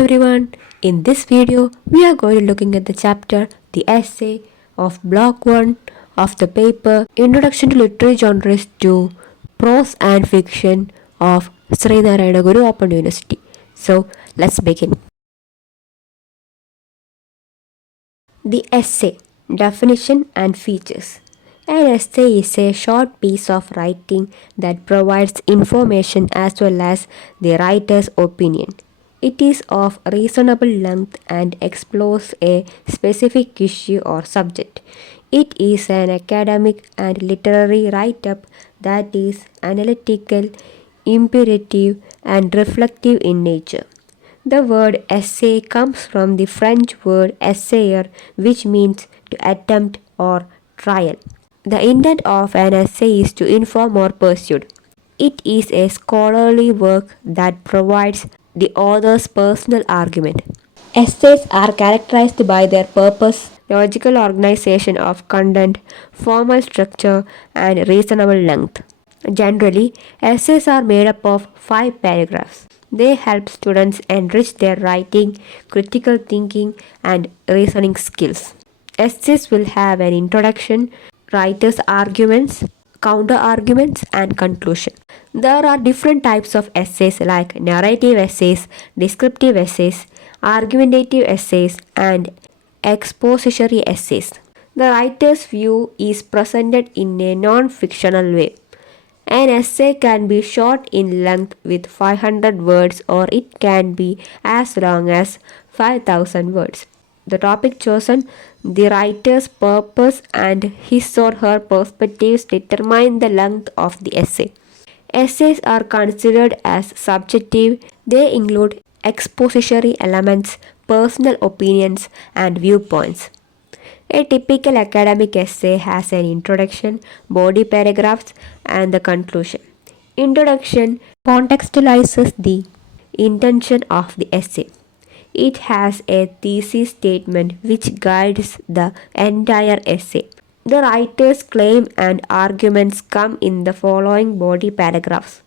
everyone, in this video we are going to looking at the chapter The Essay of Block 1 of the paper Introduction to Literary Genres to Prose and Fiction of Srinarayana Guru Open University. So let's begin. The essay, definition and features. An essay is a short piece of writing that provides information as well as the writer's opinion. It is of reasonable length and explores a specific issue or subject. It is an academic and literary write-up that is analytical, imperative, and reflective in nature. The word essay comes from the French word essayer, which means to attempt or trial. The intent of an essay is to inform or pursue. It is a scholarly work that provides the author's personal argument. Essays are characterized by their purpose, logical organization of content, formal structure, and reasonable length. Generally, essays are made up of 5 paragraphs. They help students enrich their writing, critical thinking, and reasoning skills. Essays will have an introduction, writer's arguments, counter arguments, and conclusion. There are different types of essays like narrative essays, descriptive essays, argumentative essays, and expository essays. The writer's view is presented in a non-fictional way. An essay can be short in length with 500 words or it can be as long as 5000 words. The topic chosen, the writer's purpose, and his or her perspectives determine the length of the essay. Essays are considered as subjective. They include expository elements, personal opinions, and viewpoints. A typical academic essay has an introduction, body paragraphs, and the conclusion. Introduction contextualizes the intention of the essay. It has a thesis statement which guides the entire essay. The writer's claim and arguments come in the following body paragraphs.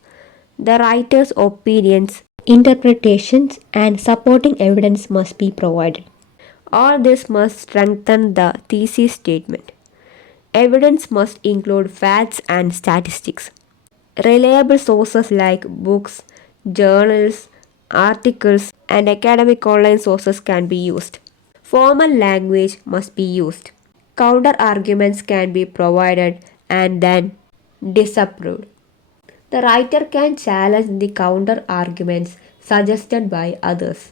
The writer's opinions, interpretations, and supporting evidence must be provided. All this must strengthen the thesis statement. Evidence must include facts and statistics. Reliable sources like books, journals, articles, and academic online sources can be used. Formal language must be used. Counter arguments can be provided and then disapproved. The writer can challenge the counter arguments suggested by others.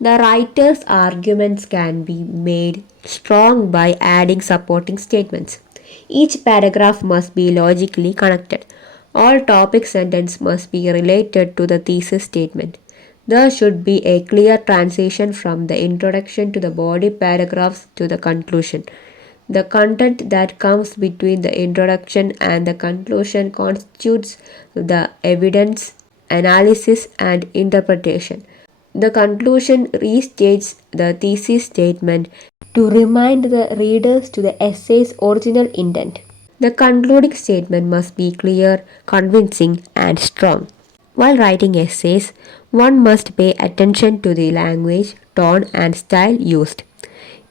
The writer's arguments can be made strong by adding supporting statements. Each paragraph must be logically connected. All topic sentences must be related to the thesis statement. There should be a clear transition from the introduction to the body paragraphs to the conclusion. The content that comes between the introduction and the conclusion constitutes the evidence, analysis, and interpretation. The conclusion restates the thesis statement to remind the readers to the essay's original intent. The concluding statement must be clear, convincing, and strong. While writing essays, one must pay attention to the language, tone, and style used.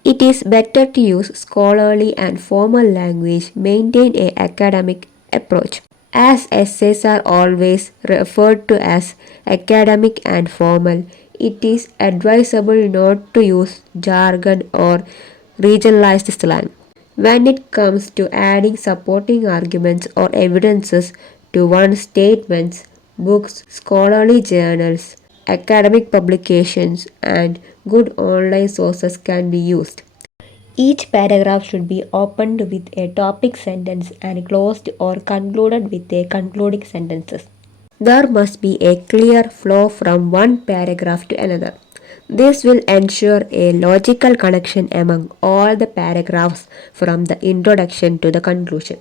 It is better to use scholarly and formal language, maintain an academic approach. As essays are always referred to as academic and formal, it is advisable not to use jargon or regionalized slang. When it comes to adding supporting arguments or evidences to one's statements, books, scholarly journals, academic publications, and good online sources can be used. Each paragraph should be opened with a topic sentence and closed or concluded with a concluding sentences. There must be a clear flow from one paragraph to another. This will ensure a logical connection among all the paragraphs from the introduction to the conclusion.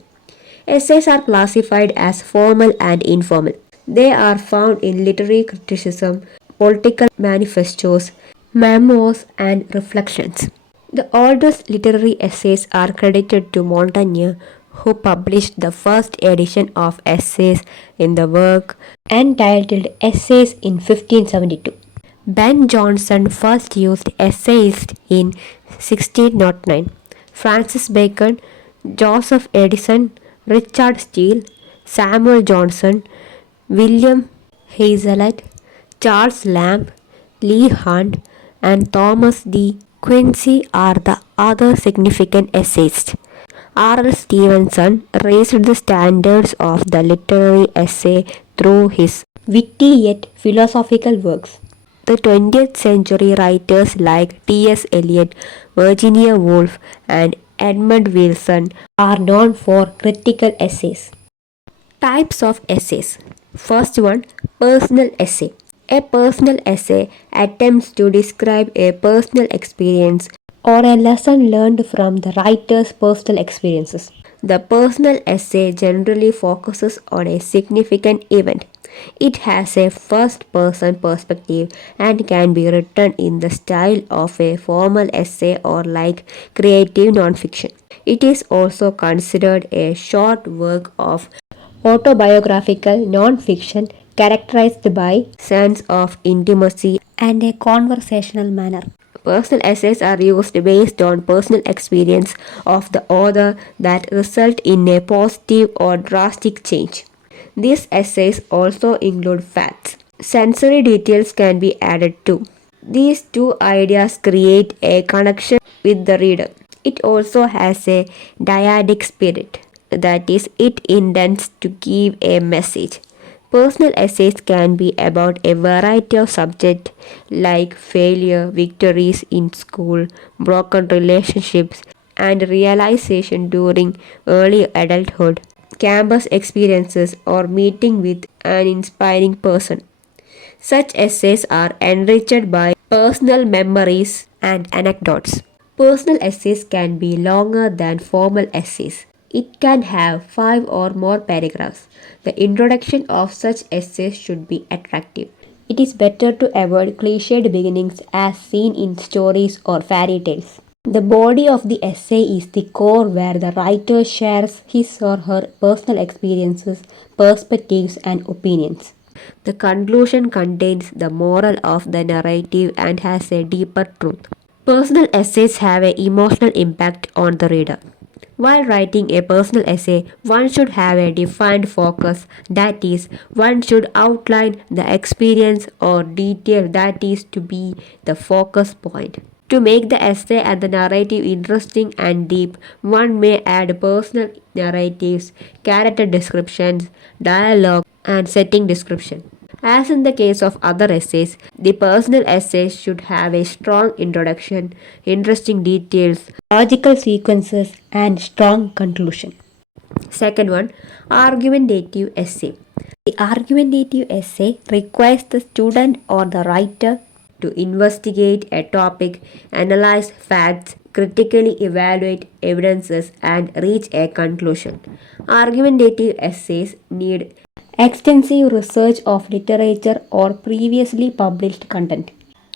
Essays are classified as formal and informal. They are found in literary criticism, political manifestos, memoirs, and reflections. The oldest literary essays are credited to Montaigne, who published the first edition of essays in the work Untitled Essays in 1572. Ben Jonson first used essayist in 1609. Francis Bacon, Joseph Edison, Richard Steele, Samuel Johnson, William Hazlitt, Charles Lamb, Lee Hunt, and Thomas D. Quincy are the other significant essayists. R. L. Stevenson raised the standards of the literary essay through his witty yet philosophical works. The 20th century writers like T.S. Eliot, Virginia Woolf, and Edmund Wilson are known for critical essays. Types of essays. First one, personal essay. A personal essay attempts to describe a personal experience or a lesson learned from the writer's personal experiences. The personal essay generally focuses on a significant event. It has a first person perspective and can be written in the style of a formal essay or like creative nonfiction. It is also considered a short work of autobiographical nonfiction characterized by sense of intimacy and a conversational manner. Personal essays are used based on personal experience of the author that result in a positive or drastic change. These essays also include facts. Sensory details can be added too. These two ideas create a connection with the reader. It also has a dyadic spirit, that is, it intends to give a message. Personal essays can be about a variety of subjects like failure, victories in school, broken relationships, and realization during early adulthood, campus experiences, or meeting with an inspiring person. Such essays are enriched by personal memories and anecdotes. Personal essays can be longer than formal essays. It can have 5 or more paragraphs. The introduction of such essays should be attractive. It is better to avoid cliched beginnings as seen in stories or fairy tales. The body of the essay is the core where the writer shares his or her personal experiences, perspectives, and opinions. The conclusion contains the moral of the narrative and has a deeper truth. Personal essays have an emotional impact on the reader. While writing a personal essay, one should have a defined focus, that is, one should outline the experience or detail that is to be the focus point. To make the essay and the narrative interesting and deep, one may add personal narratives, character descriptions, dialogue, and setting description. As in the case of other essays, the personal essays should have a strong introduction, interesting details, logical sequences, and strong conclusion. Second one, argumentative essay. The argumentative essay requires the student or the writer to investigate a topic, analyze facts, critically evaluate evidences, and reach a conclusion. Argumentative essays need extensive research of literature or previously published content.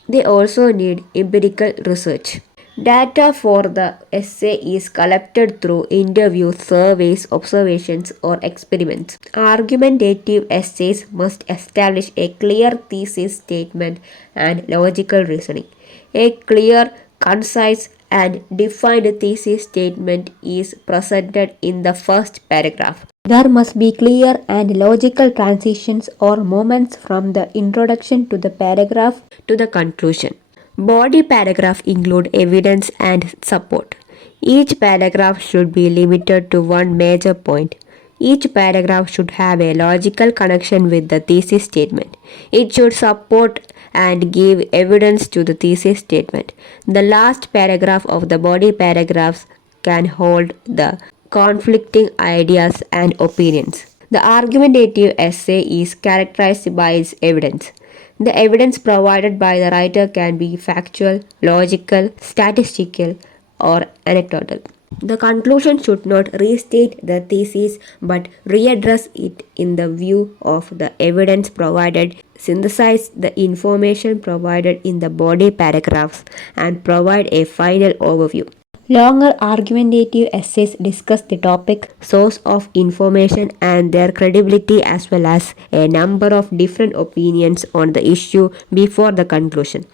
They also need empirical research. Data for the essay is collected through interviews, surveys, observations, or experiments. Argumentative essays must establish a clear thesis statement and logical reasoning. A clear, concise, and defined thesis statement is presented in the first paragraph. There must be clear and logical transitions or moments from the introduction to the paragraph to the conclusion. Body paragraph include evidence and support. Each paragraph should be limited to one major point. Each paragraph should have a logical connection with the thesis statement. It should support and give evidence to the thesis statement. The last paragraph of the body paragraphs can hold the conflicting ideas and opinions. The argumentative essay is characterized by its evidence. The evidence provided by the writer can be factual, logical, statistical, or anecdotal. The conclusion should not restate the thesis but readdress it in the view of the evidence provided, synthesize the information provided in the body paragraphs, and provide a final overview. Longer argumentative essays discuss the topic, source of information, and their credibility, as well as a number of different opinions on the issue before the conclusion.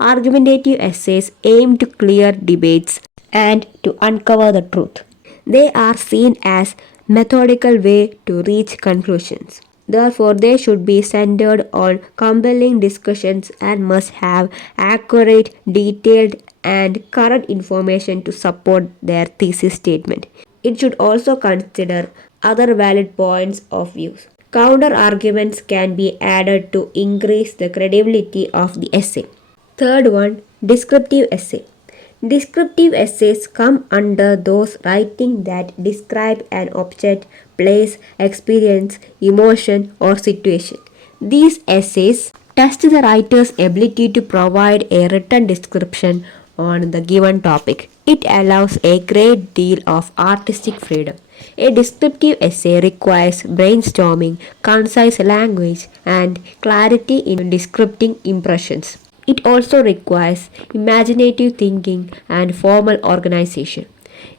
Argumentative essays aim to clear debates and to uncover the truth. They are seen as methodical way to reach conclusions. Therefore, they should be centered on compelling discussions and must have accurate, detailed, and current information to support their thesis statement. It should also consider other valid points of view. Counter arguments can be added to increase the credibility of the essay. Third one, descriptive essay. Descriptive essays come under those writing that describe an object, place, experience, emotion, or situation. These essays test the writer's ability to provide a written description on the given topic. It allows a great deal of artistic freedom. A descriptive essay requires brainstorming, concise language, and clarity in describing impressions. It also requires imaginative thinking and formal organization.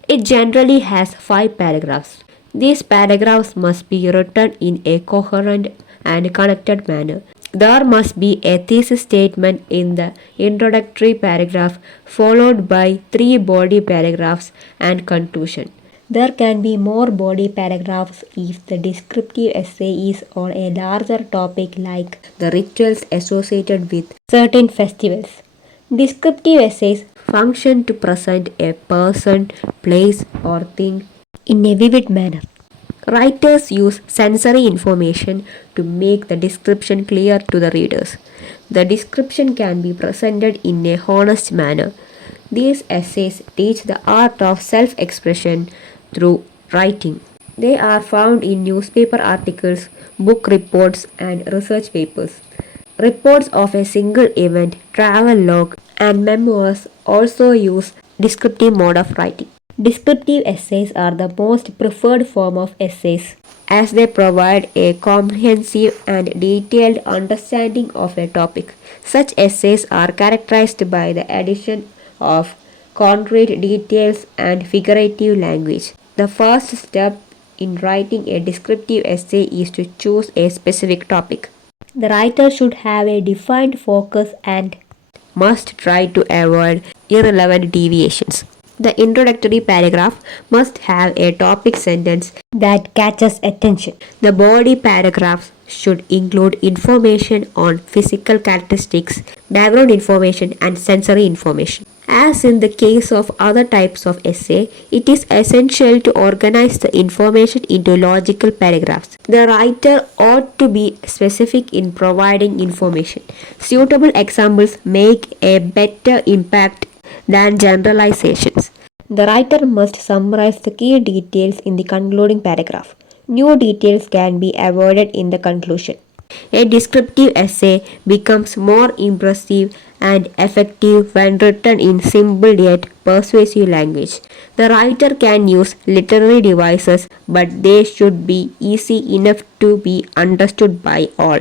It generally has 5 paragraphs. These paragraphs must be written in a coherent and connected manner. There must be a thesis statement in the introductory paragraph, followed by 3 body paragraphs and conclusion. There can be more body paragraphs if the descriptive essay is on a larger topic like the rituals associated with certain festivals. Descriptive essays function to present a person, place, or thing in a vivid manner. Writers use sensory information to make the description clear to the readers. The description can be presented in a honest manner. These essays teach the art of self expression through writing. They are found in newspaper articles, book reports, and research papers. Reports of a single event, travel log, and memoirs also use descriptive mode of writing. Descriptive essays are the most preferred form of essays as they provide a comprehensive and detailed understanding of a topic. Such essays are characterized by the addition of concrete details and figurative language. The first step in writing a descriptive essay is to choose a specific topic. The writer should have a defined focus and must try to avoid irrelevant deviations. The introductory paragraph must have a topic sentence that catches attention. The body paragraphs should include information on physical characteristics, background information, and sensory information. As in the case of other types of essay, it is essential to organize the information into logical paragraphs. The writer ought to be specific in providing information. Suitable examples make a better impact than generalizations. The writer must summarize the key details in the concluding paragraph. New details can be avoided in the conclusion. A descriptive essay becomes more impressive and effective when written in simple yet persuasive language. The writer can use literary devices, but they should be easy enough to be understood by all.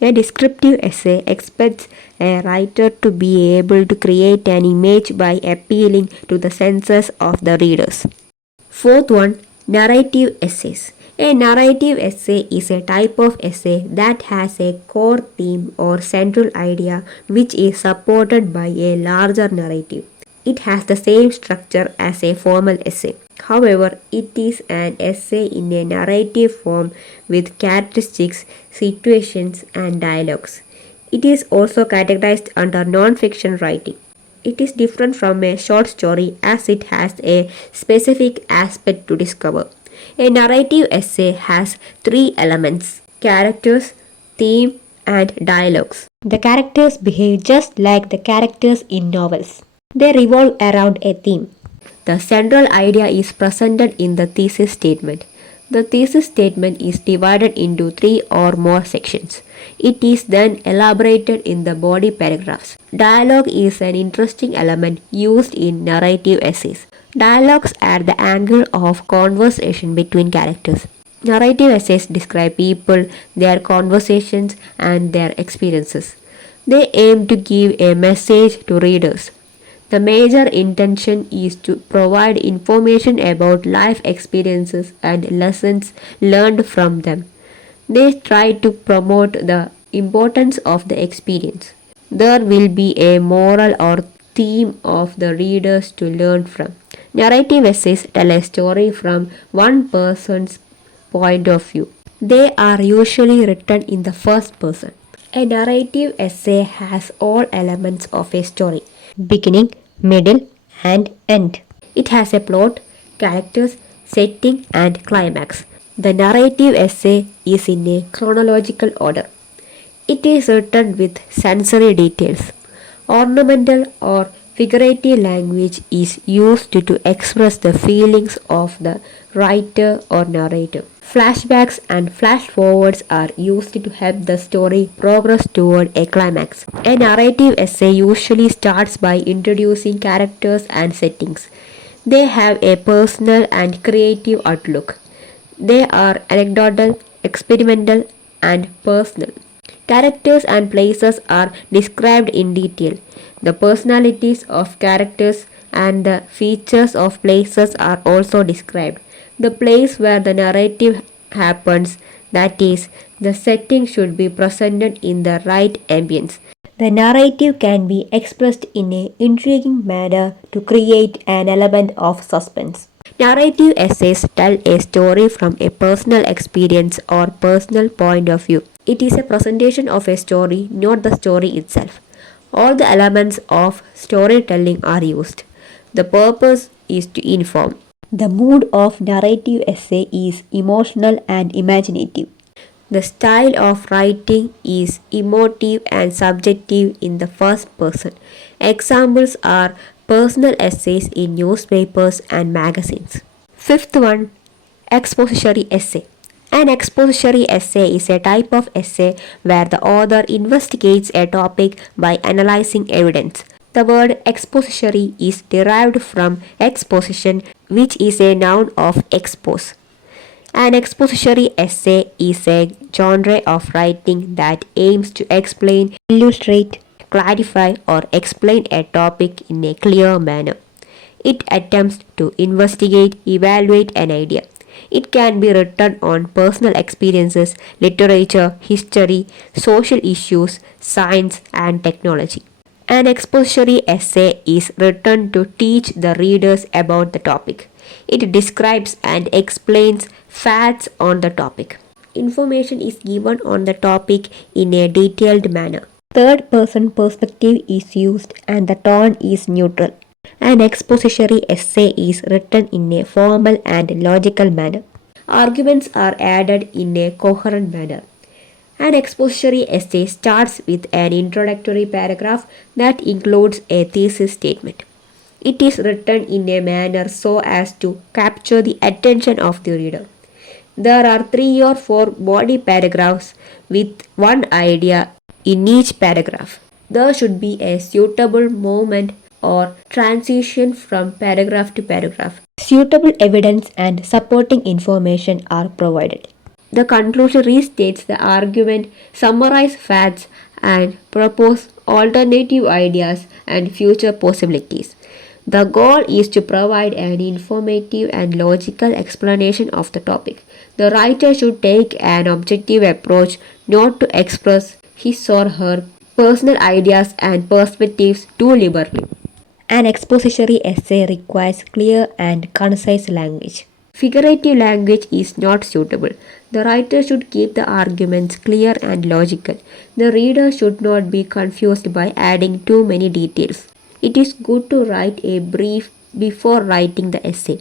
A descriptive essay expects a writer to be able to create an image by appealing to the senses of the readers. Fourth one, narrative essays. A narrative essay is a type of essay that has a core theme or central idea which is supported by a larger narrative. It has the same structure as a formal essay. However, it is an essay in a narrative form with characteristics, situations, and dialogues. It is also categorized under non-fiction writing. It is different from a short story as it has a specific aspect to discover. A narrative essay has 3 elements: characters, theme, and dialogues. The characters behave just like the characters in novels. They revolve around a theme. The central idea is presented in the thesis statement. The thesis statement is divided into 3 or more sections. It is then elaborated in the body paragraphs. Dialogue is an interesting element used in narrative essays. Dialogues are the angle of conversation between characters. Narrative essays describe people, their conversations, and their experiences. They aim to give a message to readers. The major intention is to provide information about life experiences and lessons learned from them. They try to promote the importance of the experience. There will be a moral or theme of the readers to learn from. Narrative essays tell a story from one person's point of view. They are usually written in the first person. A narrative essay has all elements of a story: beginning, middle, and end. It has a plot, characters, setting, and climax. The narrative essay is in a chronological order. It is written with sensory details. Ornamental or figurative language is used to express the feelings of the writer or narrator. Flashbacks and flash forwards are used to help the story progress toward a climax. A narrative essay usually starts by introducing characters and settings. They have a personal and creative outlook. They are anecdotal, experimental, and personal. Characters and places are described in detail. The personalities of characters and the features of places are also described. The place where the narrative happens, that is, the setting, should be presented in the right ambience. The narrative can be expressed in an intriguing manner to create an element of suspense. Narrative essays tell a story from a personal experience or personal point of view. It is a presentation of a story, not the story itself. All the elements of storytelling are used. The purpose is to inform. The mood of narrative essay is emotional and imaginative. The style of writing is emotive and subjective in the first person. Examples are personal essays in newspapers and magazines. Fifth one, expository essay. An expository essay is a type of essay where the author investigates a topic by analyzing evidence. The word expository is derived from exposition, which is a noun of expose. An expository essay is a genre of writing that aims to explain, illustrate, clarify, or explain a topic in a clear manner. It attempts to investigate, evaluate an idea. It can be written on personal experiences, literature, history, social issues, science, and technology. An expository essay is written to teach the readers about the topic. It describes and explains facts on the topic. Information is given on the topic in a detailed manner. Third person perspective is used and the tone is neutral. An expository essay is written in a formal and logical manner. Arguments are added in a coherent manner. An expository essay starts with an introductory paragraph that includes a thesis statement. It is written in a manner so as to capture the attention of the reader. There are 3 or 4 body paragraphs with one idea in each paragraph. There should be a suitable moment or transition from paragraph to paragraph. Suitable evidence and supporting information are provided. The conclusion restates the argument, summarizes facts, and proposes alternative ideas and future possibilities. The goal is to provide an informative and logical explanation of the topic. The writer should take an objective approach, not to express his or her personal ideas and perspectives too liberally. An expository essay requires clear and concise language. Figurative language is not suitable. The writer should keep the arguments clear and logical. The reader should not be confused by adding too many details. It is good to write a brief before writing the essay.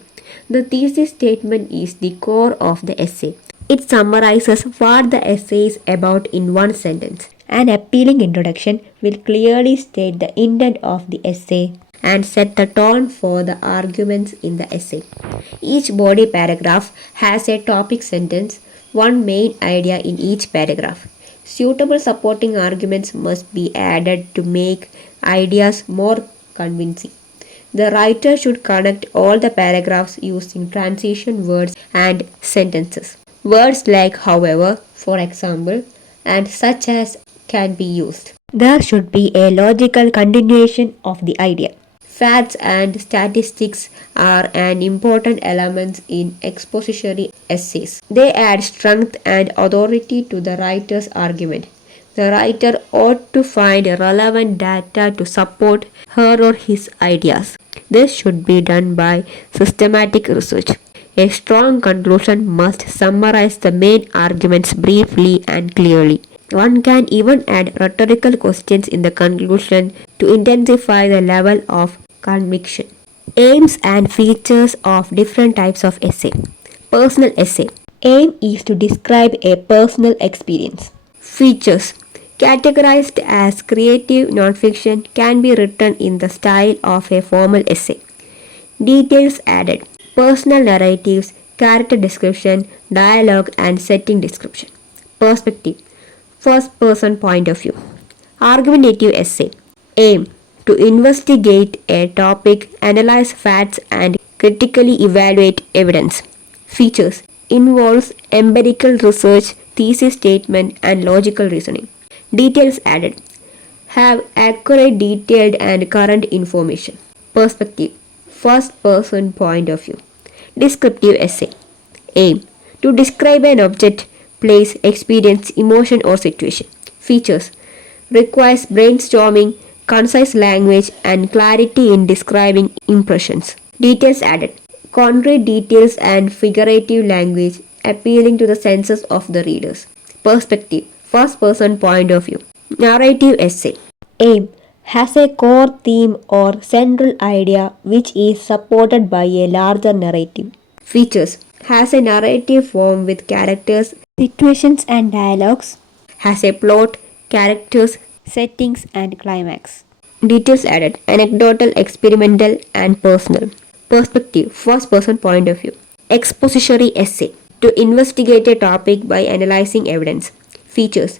The thesis statement is the core of the essay. It summarizes what the essay is about in one sentence. An appealing introduction will clearly state the intent of the essay and set the tone for the arguments in the essay. Each body paragraph has a topic sentence, one main idea in each paragraph. Suitable supporting arguments must be added to make ideas more convincing. The writer should connect all the paragraphs using transition words and sentences. Words like however, for example, and such as can be used. There should be a logical continuation of the idea. Facts and statistics are an important element in expository essays. They add strength and authority to the writer's argument. The writer ought to find relevant data to support her or his ideas. This should be done by systematic research. A strong conclusion must summarize the main arguments briefly and clearly. One can even add rhetorical questions in the conclusion to intensify the level of conviction. Aims and features of different types of essay. Personal essay. Aim is to describe a personal experience. Features. Categorized as creative nonfiction can be written in the style of a formal essay. Details added. Personal narratives, character description, dialogue and setting description. Perspective. First person point of view. Argumentative essay. Aim to investigate a topic, analyze facts, and critically evaluate evidence. Features involves empirical research, thesis statement, and logical reasoning. Details added. Have accurate, detailed, and current information. Perspective. First person point of view. Descriptive essay. Aim to describe an object, place, experience, emotion, or situation. Features requires brainstorming, concise language, and clarity in describing impressions. Details added. Concrete details and figurative language appealing to the senses of the readers. Perspective. First person point of view. Narrative essay. Aim has a core theme or central idea which is supported by a larger narrative. Features has a narrative form with characters, situations, and dialogues. Has a plot, characters, settings, and climax. Details added. Anecdotal, experimental, and personal. Perspective. First person point of view. Expository essay. To investigate a topic by analyzing evidence. Features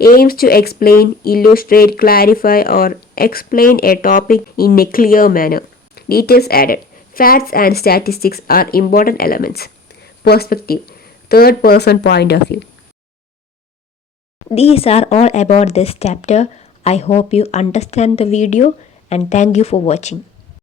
aims to explain, illustrate, clarify, or explain a topic in a clear manner. Details added. Facts and statistics are important elements. Perspective. Third person point of view. These are all about this chapter. I hope you understand the video and thank you for watching.